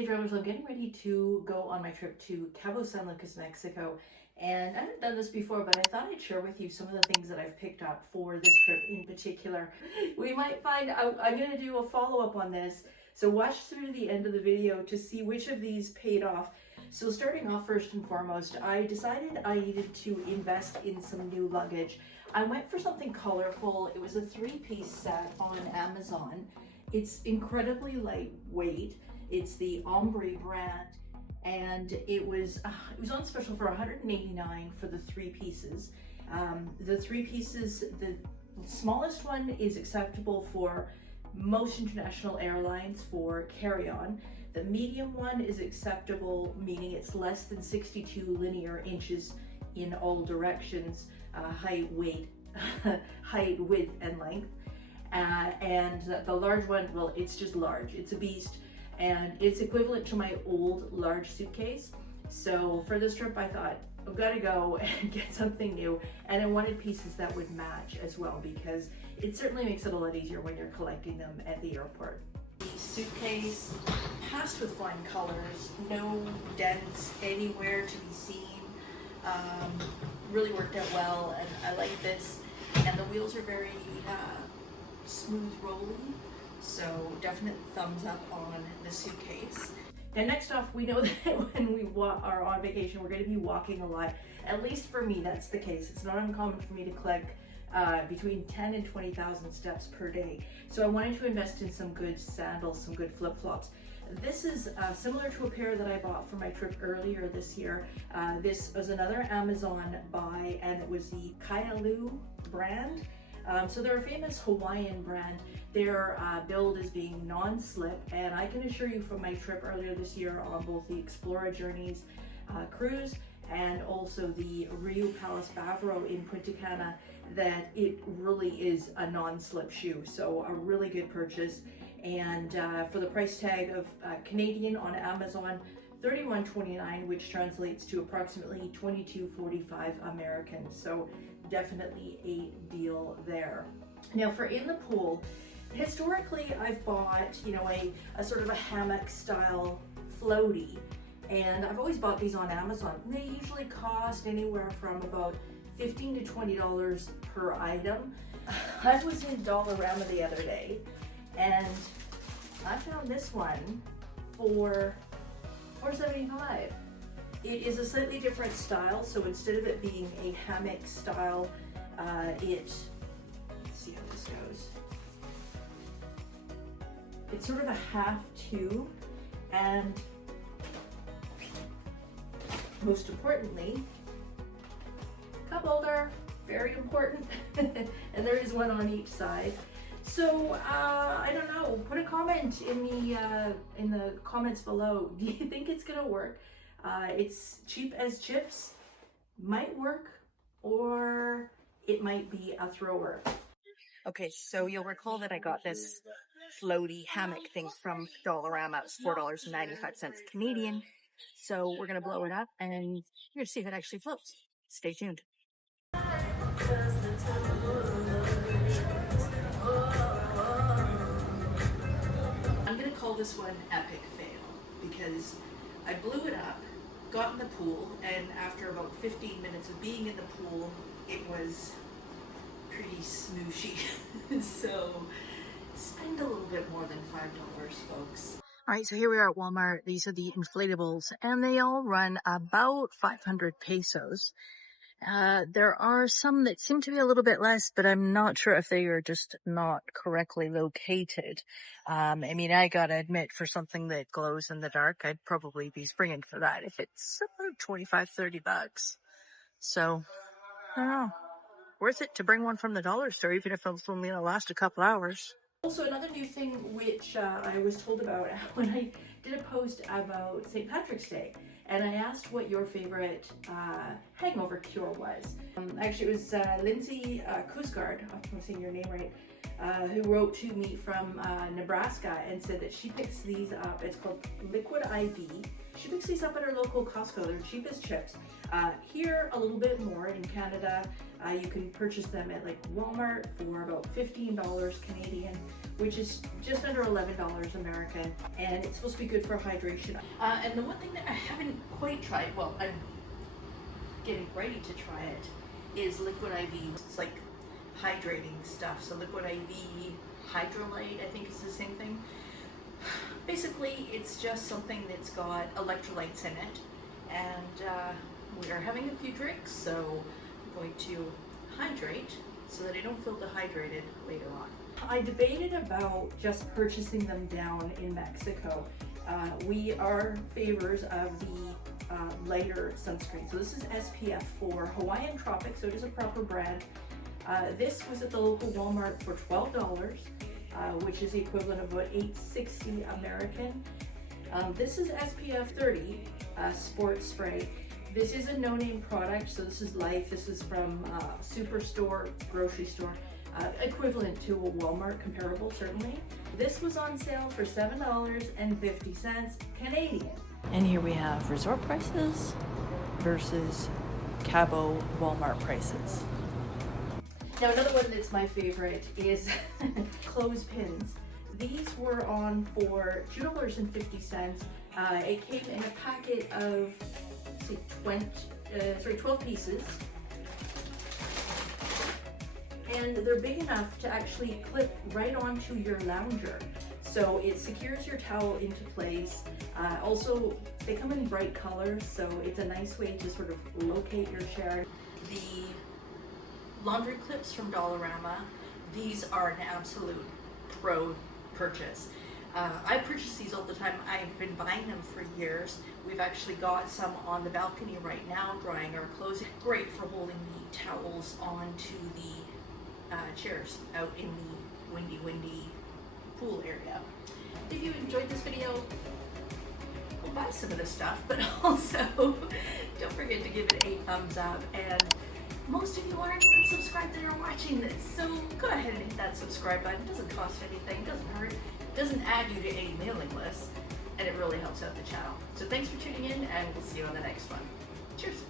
Hey drivers, I'm getting ready to go on my trip to Cabo, Sandals, Mexico, and I haven't done this before, but I thought I'd share with you some of the things that I've picked up for this trip in particular. We might find I'm going to do a follow-up on this, so watch through the end of the video to see which of these paid off. So starting off, first and foremost, I decided I needed to invest in some new luggage. I went for something colorful. It was a 3-piece set on Amazon. It's incredibly lightweight. It's the Ombre brand, and it was on special for $189 for the 3 pieces. The 3 pieces, the smallest one is acceptable for most international airlines for carry-on. The medium one is acceptable, meaning it's less than 62 linear inches in all directions, height, width, and length. And the large one, well, it's just large. It's a beast, and it's equivalent to my old large suitcase. So for this trip, I thought, I've got to go and get something new, and I wanted pieces that would match as well, because it certainly makes it a lot easier when you're collecting them at the airport. The suitcase passed with flying colors, no dents anywhere to be seen. Really worked out well, and I like this. And the wheels are very smooth rolling, so definite thumbs up on the suitcase. And next off, we know that when we are on vacation, we're going to be walking a lot. At least for me, that's the case. It's not uncommon for me to collect between 10 and 20,000 steps per day. So I wanted to invest in some good sandals, some good flip-flops. This is similar to a pair that I bought for my trip earlier this year. This was another Amazon buy, and it was the 𝖳તુΛyiL brand. So they're a famous Hawaiian brand. Their build is being non-slip, and I can assure you from my trip earlier this year on both the Explora Journeys cruise and also the Rio Palace Bavaro in Punta Cana that it really is a non-slip shoe. So a really good purchase. And for the price tag of Canadian on Amazon, $31.29, which translates to approximately $22.45 American. So definitely a deal there. Now for in the pool, historically I've bought, a sort of a hammock style floaty, and I've always bought these on Amazon. They usually cost anywhere from about $15 to $20 per item. I was in Dollarama the other day, and I found this one for $4.75. It is a slightly different style, so instead of it being a hammock style, let's see how this goes. It's sort of a half tube, and most importantly, cup holder, very important. And there is one on each side. So I don't know, put a comment in the comments below. Do you think it's gonna work? It's cheap as chips, might work, or it might be a thrower. Okay, so you'll recall that I got this floaty hammock thing from Dollarama. It's $4.95 Canadian. So we're gonna blow it up and you're gonna see if it actually floats. Stay tuned. I'm gonna call this one epic fail, because I blew it up, got in the pool, and after about 15 minutes of being in the pool, it was pretty smooshy. So spend a little bit more than $5, folks. All right, so here we are at Walmart. These are the inflatables, and they all run about 500 pesos. There are some that seem to be a little bit less, but I'm not sure if they are just not correctly located. I mean, I gotta admit, for something that glows in the dark, I'd probably be springing for that if it's about 25, 30 bucks. So, I don't know. Worth it to bring one from the dollar store, even if it's only gonna last a couple hours. Also, another new thing which I was told about when I did a post about St. Patrick's Day, and I asked what your favorite hangover cure was. Actually, it was Lindsay Kuzgard, I'm saying your name right, who wrote to me from Nebraska and said that she picks these up. It's called Liquid IV. She picks these up at her local Costco. They're cheap as chips. Here, a little bit more in Canada. You can purchase them at like Walmart for about $15 Canadian, which is just under $11 American, and it's supposed to be good for hydration. And the one thing that I haven't quite tried, well, I'm getting ready to try it, is Liquid IV. It's like hydrating stuff. So Liquid IV Hydrolyte, I think is the same thing. Basically, it's just something that's got electrolytes in it, and we are having a few drinks, so I'm going to hydrate so that I don't feel dehydrated later on. I debated about just purchasing them down in Mexico. We are favors of the lighter sunscreen. So this is SPF for Hawaiian Tropic, so it is a proper brand. This was at the local Walmart for $12, which is the equivalent of about $8.60 American. This is SPF 30 Sport Spray. This is a no-name product, so this is Life. This is from Superstore, grocery store, equivalent to a Walmart comparable, certainly. This was on sale for $7.50 Canadian. And here we have resort prices versus Cabo Walmart prices. Now another one that's my favorite is clothespins. These were on for $2.50. It came in a packet of 12 pieces, and they're big enough to actually clip right onto your lounger, so it secures your towel into place. Also, they come in bright colors, so it's a nice way to sort of locate your shower. The laundry clips from Dollarama, these are an absolute pro purchase. I purchase these all the time. I've been buying them for years. We've actually got some on the balcony right now, drying our clothes. Great for holding the towels onto the chairs out in the windy pool area. If you enjoyed this video, go buy some of this stuff, but also don't forget to give it a thumbs up. And most of you aren't even subscribed that are watching this, so go ahead and hit that subscribe button. It doesn't cost anything, doesn't hurt. Doesn't add you to any mailing list, and it really helps out the channel. So thanks for tuning in, and we'll see you on the next one. Cheers.